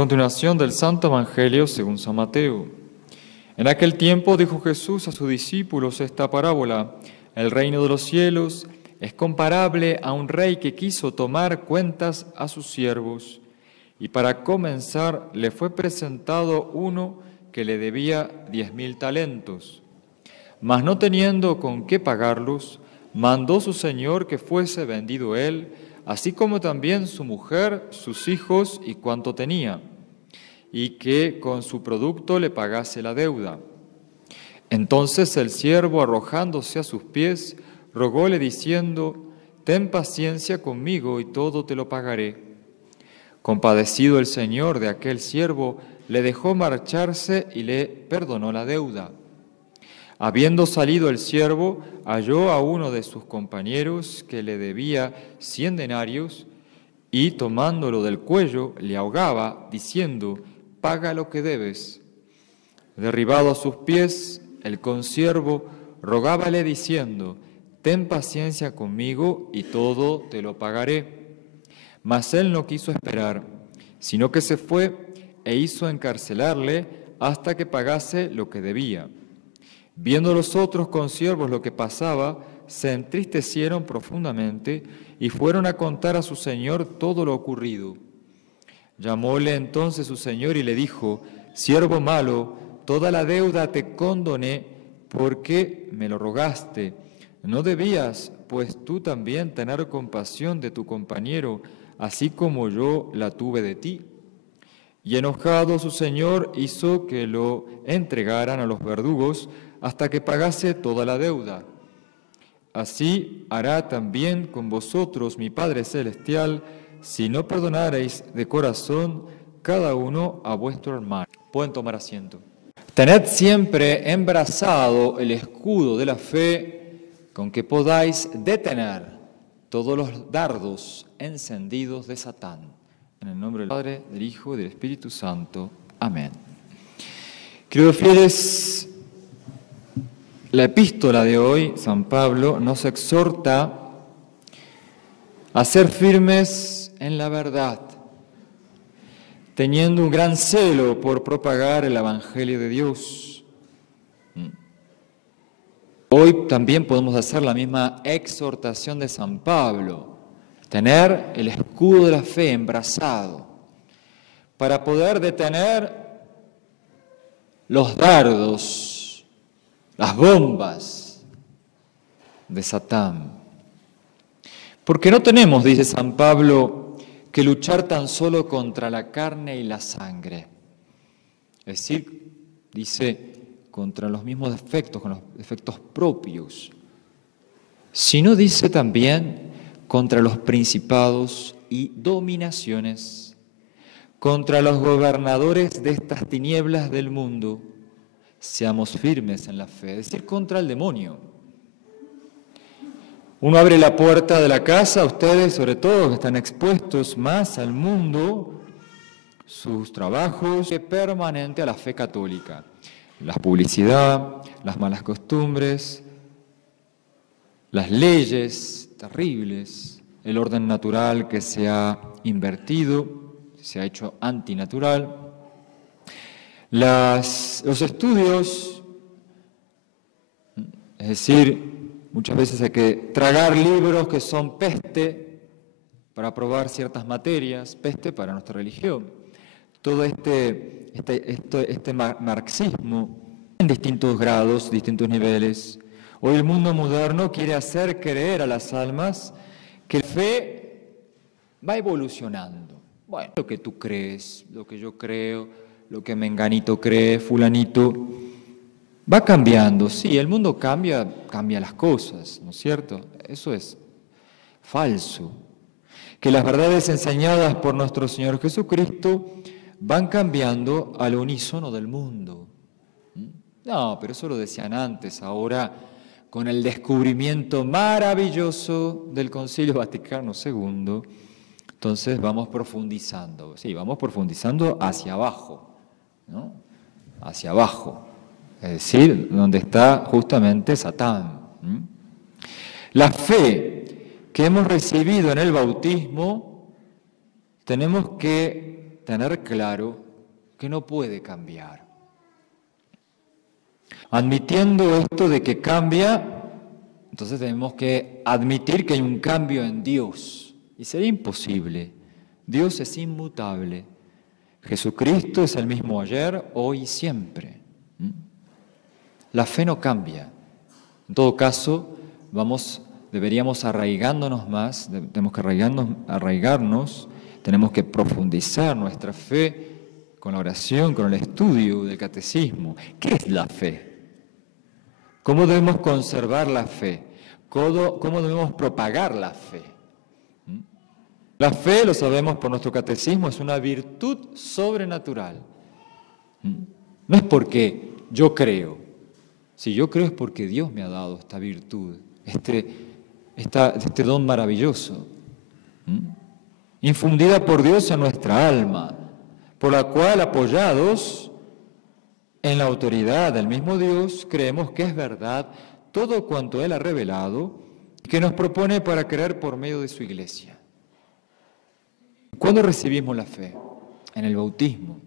Continuación del Santo Evangelio según San Mateo. En aquel tiempo dijo Jesús a sus discípulos esta parábola: el reino de los cielos es comparable a un rey que quiso tomar cuentas a sus siervos, y para comenzar le fue presentado uno que le debía 10.000 talentos. Mas no teniendo con qué pagarlos, mandó su señor que fuese vendido él, así como también su mujer, sus hijos y cuanto tenía, y que con su producto le pagase la deuda. Entonces el siervo, arrojándose a sus pies, rogóle diciendo: ten paciencia conmigo y todo te lo pagaré. Compadecido el señor de aquel siervo, le dejó marcharse y le perdonó la deuda. Habiendo salido el siervo, halló a uno de sus compañeros que le debía 100 denarios y, tomándolo del cuello, le ahogaba, diciendo: paga lo que debes. Derribado a sus pies, el consiervo rogábale diciendo: ten paciencia conmigo y todo te lo pagaré. Mas él no quiso esperar, sino que se fue e hizo encarcelarle hasta que pagase lo que debía. Viendo los otros consiervos lo que pasaba, se entristecieron profundamente y fueron a contar a su señor todo lo ocurrido. Llamóle entonces su señor y le dijo: siervo malo, toda la deuda te condoné porque me lo rogaste. ¿No debías, pues tú también, tener compasión de tu compañero, así como yo la tuve de ti? Y enojado su señor hizo que lo entregaran a los verdugos hasta que pagase toda la deuda. Así hará también con vosotros mi Padre Celestial, si no perdonareis de corazón cada uno a vuestro hermano. Pueden tomar asiento. Tened siempre embrazado el escudo de la fe, con que podáis detener todos los dardos encendidos de Satán. En el nombre del Padre, del Hijo y del Espíritu Santo. Amén. Queridos fieles, la epístola de hoy, San Pablo, nos exhorta a ser firmes en la verdad, teniendo un gran celo por propagar el Evangelio de Dios. Hoy también podemos hacer la misma exhortación de San Pablo, tener el escudo de la fe embrazado, para poder detener los dardos, las bombas de Satán. Porque no tenemos, dice San Pablo, que luchar tan solo contra la carne y la sangre. Es decir, dice, contra los mismos defectos, con los defectos propios, sino dice también contra los principados y dominaciones, contra los gobernadores de estas tinieblas del mundo. Seamos firmes en la fe, es decir, contra el demonio. Uno abre la puerta de la casa, ustedes sobre todo que están expuestos más al mundo, sus trabajos, permanente a la fe católica. La publicidad, las malas costumbres, las leyes terribles, el orden natural que se ha invertido, se ha hecho antinatural, los estudios, es decir, muchas veces hay que tragar libros que son peste para aprobar ciertas materias, peste para nuestra religión. Todo este marxismo en distintos grados, distintos niveles. Hoy el mundo moderno quiere hacer creer a las almas que la fe va evolucionando. Bueno, lo que tú crees, lo que yo creo, lo que menganito cree, fulanito, va cambiando. Sí, el mundo cambia las cosas, ¿no es cierto? Eso es falso. Que las verdades enseñadas por nuestro Señor Jesucristo van cambiando al unísono del mundo. No, pero eso lo decían antes. Ahora, con el descubrimiento maravilloso del Concilio Vaticano II, entonces vamos profundizando. Sí, vamos profundizando hacia abajo, ¿no? Hacia abajo. Es decir, donde está justamente Satán. La fe que hemos recibido en el bautismo, tenemos que tener claro que no puede cambiar. Admitiendo esto de que cambia, entonces tenemos que admitir que hay un cambio en Dios. Y sería imposible. Dios es inmutable. Jesucristo es el mismo ayer, hoy y siempre. La fe no cambia. En todo caso, deberíamos arraigándonos más, tenemos que arraigarnos, tenemos que profundizar nuestra fe con la oración, con el estudio del catecismo. ¿Qué es la fe? ¿Cómo debemos conservar la fe? ¿Cómo debemos propagar la fe? La fe, lo sabemos por nuestro catecismo, es una virtud sobrenatural. No es porque yo creo. Si yo creo es porque Dios me ha dado esta virtud, este don maravilloso, infundida por Dios en nuestra alma, por la cual, apoyados en la autoridad del mismo Dios, creemos que es verdad todo cuanto Él ha revelado y que nos propone para creer por medio de su Iglesia. ¿Cuándo recibimos la fe? En el bautismo.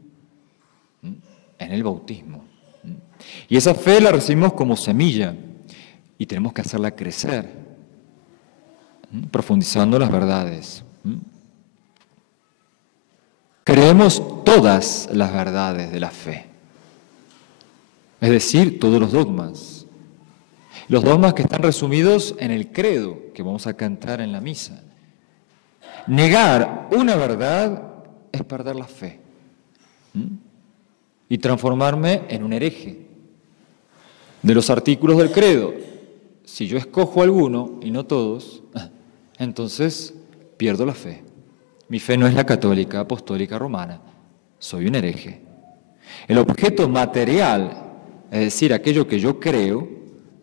En el bautismo. Y esa fe la recibimos como semilla y tenemos que hacerla crecer, profundizando las verdades. Creemos todas las verdades de la fe, es decir, todos los dogmas. Los dogmas que están resumidos en el credo que vamos a cantar en la misa. Negar una verdad es perder la fe y transformarme en un hereje. De los artículos del credo, si yo escojo alguno y no todos, entonces pierdo la fe. Mi fe no es la católica, apostólica, romana. Soy un hereje. El objeto material, es decir, aquello que yo creo,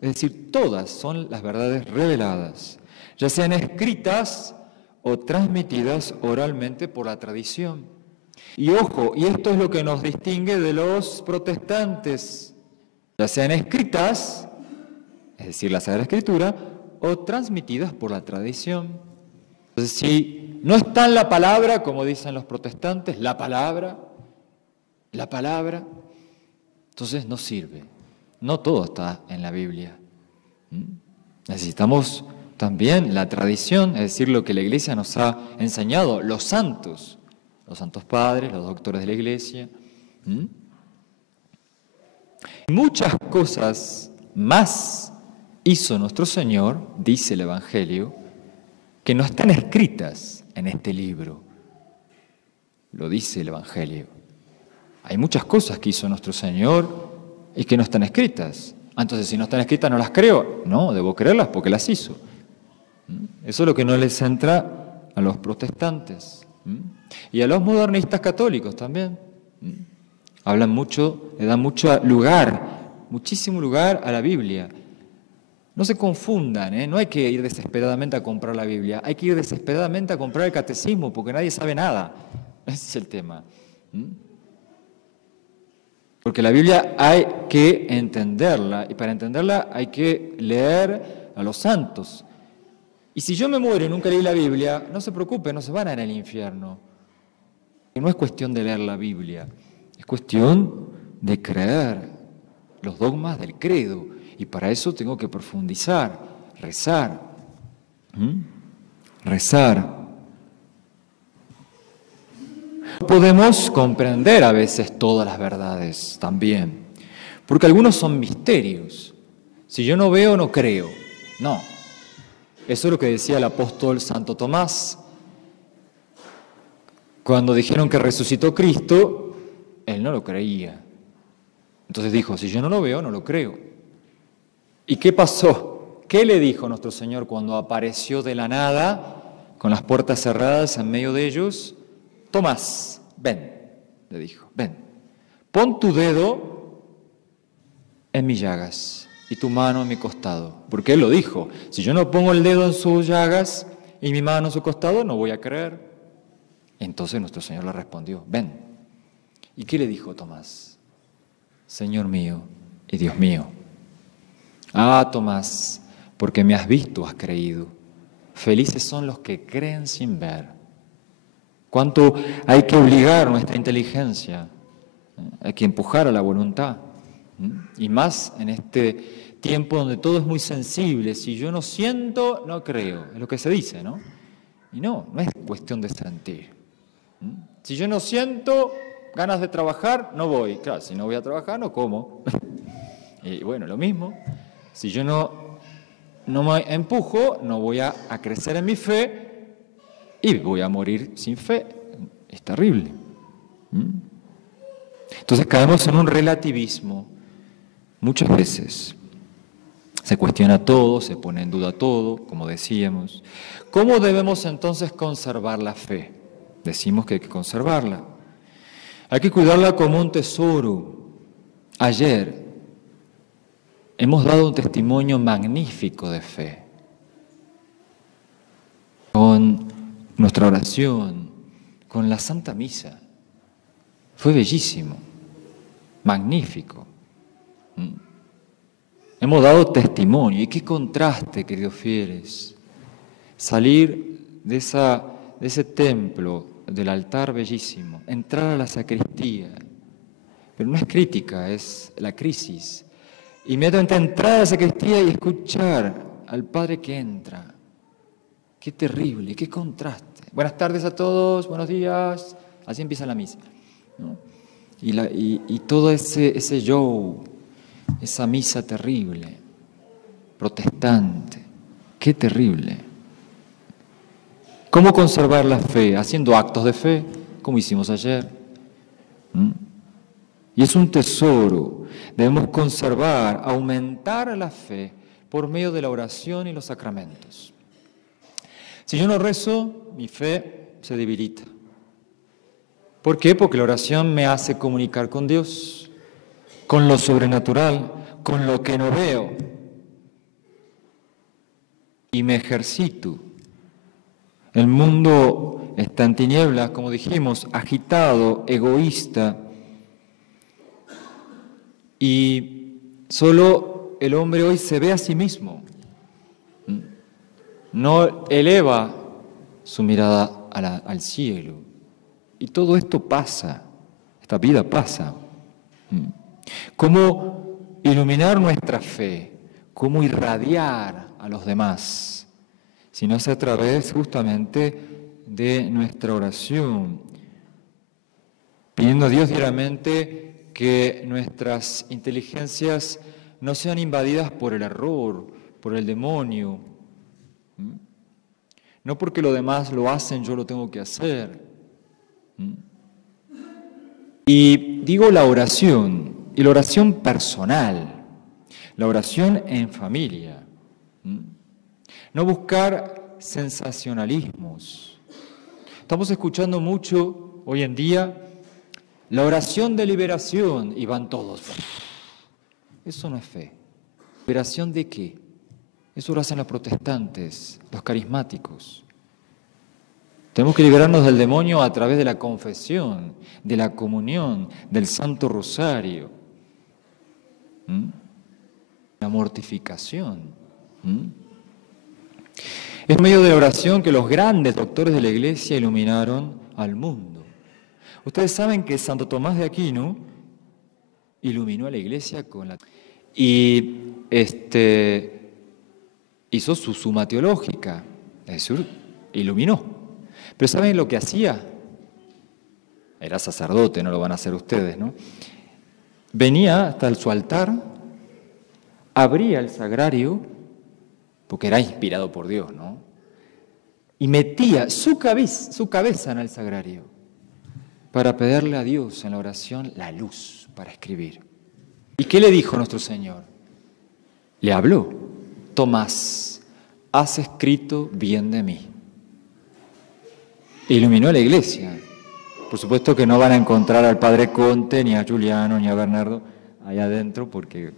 es decir, todas son las verdades reveladas, ya sean escritas o transmitidas oralmente por la tradición. Y ojo, y esto es lo que nos distingue de los protestantes, ya sean escritas, es decir, la Sagrada Escritura, o transmitidas por la tradición. Entonces, si no está en la palabra, como dicen los protestantes, la palabra, entonces no sirve. No todo está en la Biblia. Necesitamos también la tradición, es decir, lo que la Iglesia nos ha enseñado, los santos padres, los doctores de la Iglesia. Muchas cosas más hizo nuestro Señor, dice el Evangelio, que no están escritas en este libro. Lo dice el Evangelio. Hay muchas cosas que hizo nuestro Señor y que no están escritas. Entonces, si no están escritas, ¿no las creo? No, debo creerlas porque las hizo. Eso es lo que no les entra a los protestantes. Y a los modernistas católicos también. Hablan mucho, le dan muchísimo lugar a la Biblia. No se confundan, no hay que ir desesperadamente a comprar la Biblia, hay que ir desesperadamente a comprar el catecismo porque nadie sabe nada. Ese es el tema. Porque la Biblia hay que entenderla y para entenderla hay que leer a los santos. Y si yo me muero y nunca leí la Biblia, no se preocupe, no se van a ir al infierno. No es cuestión de leer la Biblia, es cuestión de creer los dogmas del credo. Y para eso tengo que profundizar, rezar. Rezar. Podemos comprender a veces todas las verdades también, porque algunos son misterios. Si yo no veo, no creo. No. Eso es lo que decía el apóstol Santo Tomás. Cuando dijeron que resucitó Cristo, él no lo creía. Entonces dijo, si yo no lo veo, no lo creo. ¿Y qué pasó? ¿Qué le dijo nuestro Señor cuando apareció de la nada, con las puertas cerradas en medio de ellos? Tomás, ven, le dijo, ven, pon tu dedo en mis llagas y tu mano en mi costado. Porque él lo dijo, si yo no pongo el dedo en sus llagas y mi mano en su costado, no voy a creer. Entonces nuestro Señor le respondió, ven. ¿Y qué le dijo Tomás? Señor mío y Dios mío. Ah, Tomás, porque me has visto, has creído. Felices son los que creen sin ver. cuánto hay que obligar nuestra inteligencia, hay que empujar a la voluntad. Y más en este tiempo donde todo es muy sensible. Si yo no siento, no creo. Es lo que se dice, ¿no? Y no es cuestión de sentir. Si yo no siento ganas de trabajar, no voy. Claro, si no voy a trabajar, no como. Y bueno, lo mismo. Si yo no me empujo, no voy a crecer en mi fe y voy a morir sin fe. Es terrible. Entonces caemos en un relativismo. Muchas veces se cuestiona todo, se pone en duda todo, como decíamos. ¿Cómo debemos entonces conservar la fe? Decimos que hay que conservarla. Hay que cuidarla como un tesoro. Ayer hemos dado un testimonio magnífico de fe. Con nuestra oración, con la Santa Misa. Fue bellísimo, magnífico. Hemos dado testimonio. Y qué contraste, queridos fieles. Salir de ese templo, del altar bellísimo, entrar a la sacristía. Pero no es crítica, es la crisis. Inmediatamente entrar a la sacristía y escuchar al Padre que entra. Qué terrible, qué contraste. Buenas tardes a todos, buenos días. Así empieza la misa, ¿no? Y todo ese show, esa misa terrible, protestante, qué terrible. ¿Cómo conservar la fe? Haciendo actos de fe, como hicimos ayer. Y es un tesoro. Debemos conservar, aumentar la fe por medio de la oración y los sacramentos. Si yo no rezo, mi fe se debilita. ¿Por qué? Porque la oración me hace comunicar con Dios, con lo sobrenatural, con lo que no veo. Y me ejercito. El mundo está en tinieblas, como dijimos, agitado, egoísta. Y solo el hombre hoy se ve a sí mismo. No eleva su mirada al cielo. Y todo esto pasa, esta vida pasa. ¿Cómo iluminar nuestra fe? ¿Cómo irradiar a los demás? Si no es a través justamente de nuestra oración, pidiendo a Dios diariamente que nuestras inteligencias no sean invadidas por el error, por el demonio. No porque los demás lo hacen, yo lo tengo que hacer. Y digo la oración, y la oración personal, la oración en familia. No buscar sensacionalismos. Estamos escuchando mucho hoy en día la oración de liberación y van todos. Eso no es fe. ¿Liberación de qué? Eso lo hacen los protestantes, los carismáticos. Tenemos que liberarnos del demonio a través de la confesión, de la comunión, del Santo Rosario. La mortificación. Es medio de la oración que los grandes doctores de la Iglesia iluminaron al mundo. Ustedes saben que Santo Tomás de Aquino iluminó a la Iglesia con la... Y hizo su suma teológica, es decir, iluminó. Pero ¿saben lo que hacía? Era sacerdote, no lo van a hacer ustedes, ¿no? Venía hasta su altar, abría el sagrario, porque era inspirado por Dios, ¿no? Y metía su cabeza en el sagrario para pedirle a Dios en la oración la luz para escribir. ¿Y qué le dijo nuestro Señor? Le habló: Tomás, has escrito bien de mí. Iluminó a la Iglesia. Por supuesto que no van a encontrar al Padre Conte, ni a Juliano, ni a Bernardo allá adentro, porque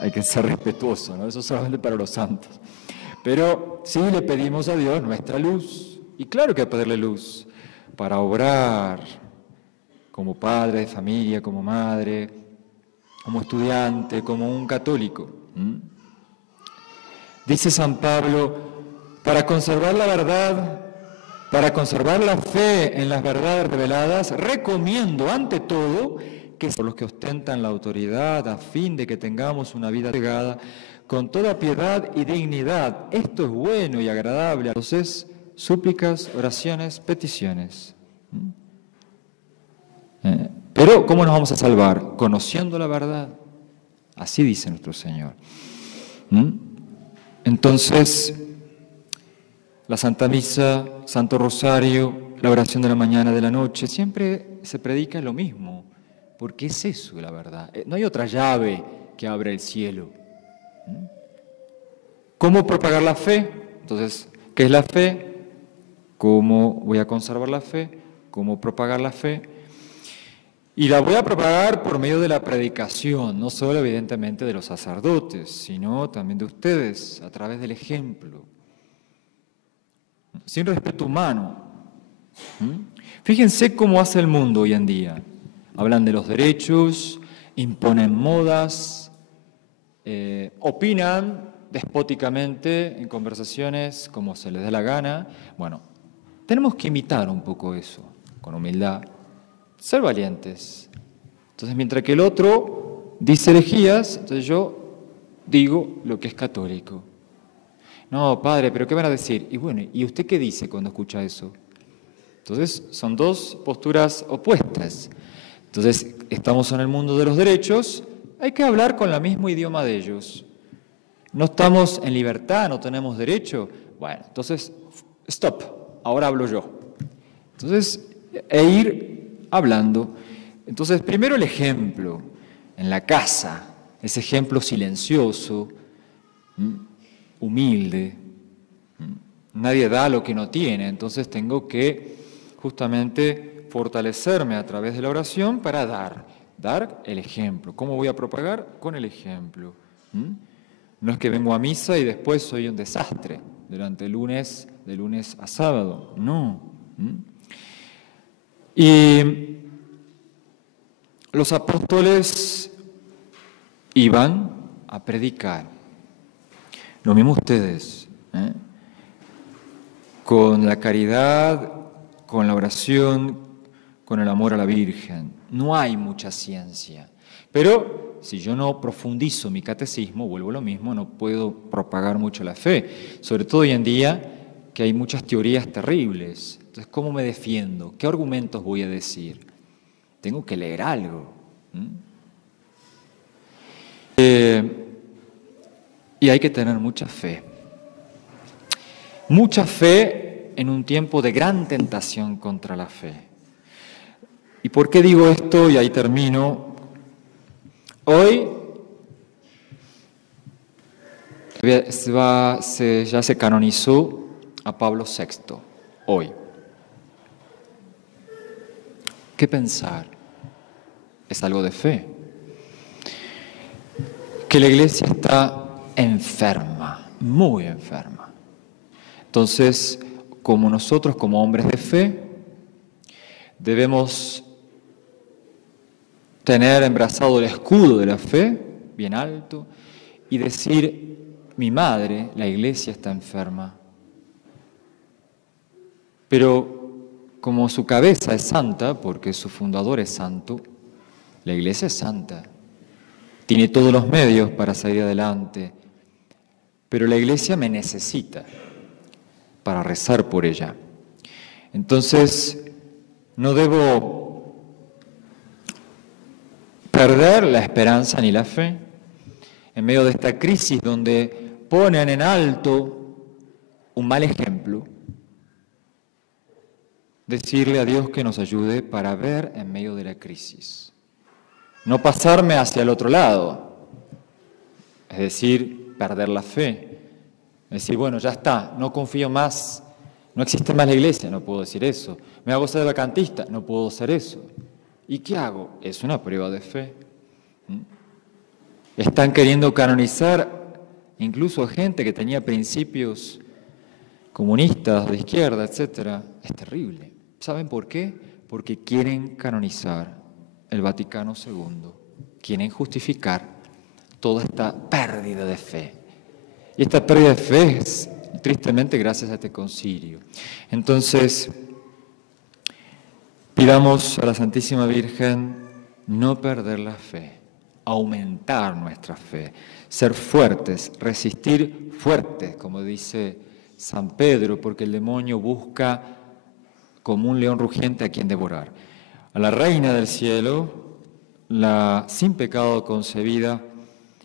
hay que ser respetuoso, ¿no? Eso es solamente para los santos. Pero sí le pedimos a Dios nuestra luz. Y claro que hay que pedirle luz para obrar como padre de familia, como madre, como estudiante, como un católico. Dice San Pablo, para conservar la verdad, Para conservar la fe en las verdades reveladas, recomiendo ante todo que por los que ostentan la autoridad a fin de que tengamos una vida entregada con toda piedad y dignidad. Esto es bueno y agradable. Entonces, súplicas, oraciones, peticiones. Pero, ¿cómo nos vamos a salvar? Conociendo la verdad. Así dice nuestro Señor. Entonces, la Santa Misa, Santo Rosario, la oración de la mañana, de la noche, siempre se predica lo mismo, porque es eso la verdad. No hay otra llave que abra el cielo. ¿Cómo propagar la fe? Entonces, ¿qué es la fe? ¿Cómo voy a conservar la fe? ¿Cómo propagar la fe? Y la voy a propagar por medio de la predicación, no solo evidentemente de los sacerdotes, sino también de ustedes, a través del ejemplo. Sin respeto humano. Fíjense cómo hace el mundo hoy en día. Hablan de los derechos, imponen modas, opinan despóticamente en conversaciones como se les dé la gana. Bueno, tenemos que imitar un poco eso, con humildad, ser valientes. Entonces, mientras que el otro dice herejías, entonces yo digo lo que es católico. No, padre, ¿pero qué van a decir? Y bueno, ¿y usted qué dice cuando escucha eso? Entonces, son dos posturas opuestas. Entonces, estamos en el mundo de los derechos, hay que hablar con el mismo idioma de ellos. No estamos en libertad, no tenemos derecho. Bueno, entonces, stop, ahora hablo yo. Entonces, ir hablando. Entonces, primero el ejemplo, en la casa, ese ejemplo silencioso, humilde. Nadie da lo que no tiene, entonces tengo que justamente fortalecerme a través de la oración para dar el ejemplo. ¿Cómo voy a propagar? Con el ejemplo. No es que vengo a misa y después soy un desastre durante el lunes, de lunes a sábado, no. Y los apóstoles iban a predicar. Lo mismo ustedes, con la caridad, con la oración, con el amor a la Virgen. No hay mucha ciencia. Pero si yo no profundizo mi catecismo, vuelvo a lo mismo, no puedo propagar mucho la fe. Sobre todo hoy en día que hay muchas teorías terribles. Entonces, ¿cómo me defiendo? ¿Qué argumentos voy a decir? Tengo que leer algo. Y hay que tener mucha fe. Mucha fe en un tiempo de gran tentación contra la fe. ¿Y por qué digo esto? Y ahí termino. Hoy ya se canonizó a Pablo VI. Hoy. ¿Qué pensar? Es algo de fe. Que la Iglesia está enferma, muy enferma. Entonces, como nosotros, como hombres de fe, debemos tener embrazado el escudo de la fe, bien alto, y decir, mi madre, la Iglesia está enferma. Pero como su cabeza es santa, porque su fundador es santo, la Iglesia es santa. Tiene todos los medios para salir adelante, pero la Iglesia me necesita para rezar por ella. Entonces, no debo perder la esperanza ni la fe en medio de esta crisis donde ponen en alto un mal ejemplo. Decirle a Dios que nos ayude para ver en medio de la crisis. No pasarme hacia el otro lado, es decir, perder la fe. Es decir, bueno, ya está, no confío más, no existe más la Iglesia, no puedo decir eso. Me hago ser vacantista, no puedo hacer eso. ¿Y qué hago? Es una prueba de fe. Están queriendo canonizar incluso a gente que tenía principios comunistas, de izquierda, etc. Es terrible. ¿Saben por qué? Porque quieren canonizar el Vaticano II. Quieren justificar toda esta pérdida de fe. Y esta pérdida de fe es tristemente gracias a este concilio. Entonces, pidamos a la Santísima Virgen no perder la fe, aumentar nuestra fe, ser fuertes, resistir fuertes, como dice San Pedro, porque el demonio busca como un león rugiente a quien devorar. A la Reina del Cielo, la sin pecado concebida,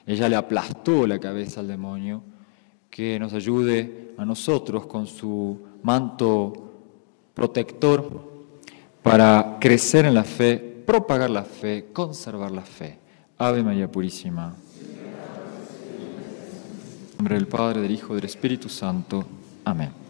ella le aplastó la cabeza al demonio, que nos ayude a nosotros con su manto protector para crecer en la fe, propagar la fe, conservar la fe. Ave María Purísima. En nombre del Padre, del Hijo y del Espíritu Santo. Amén.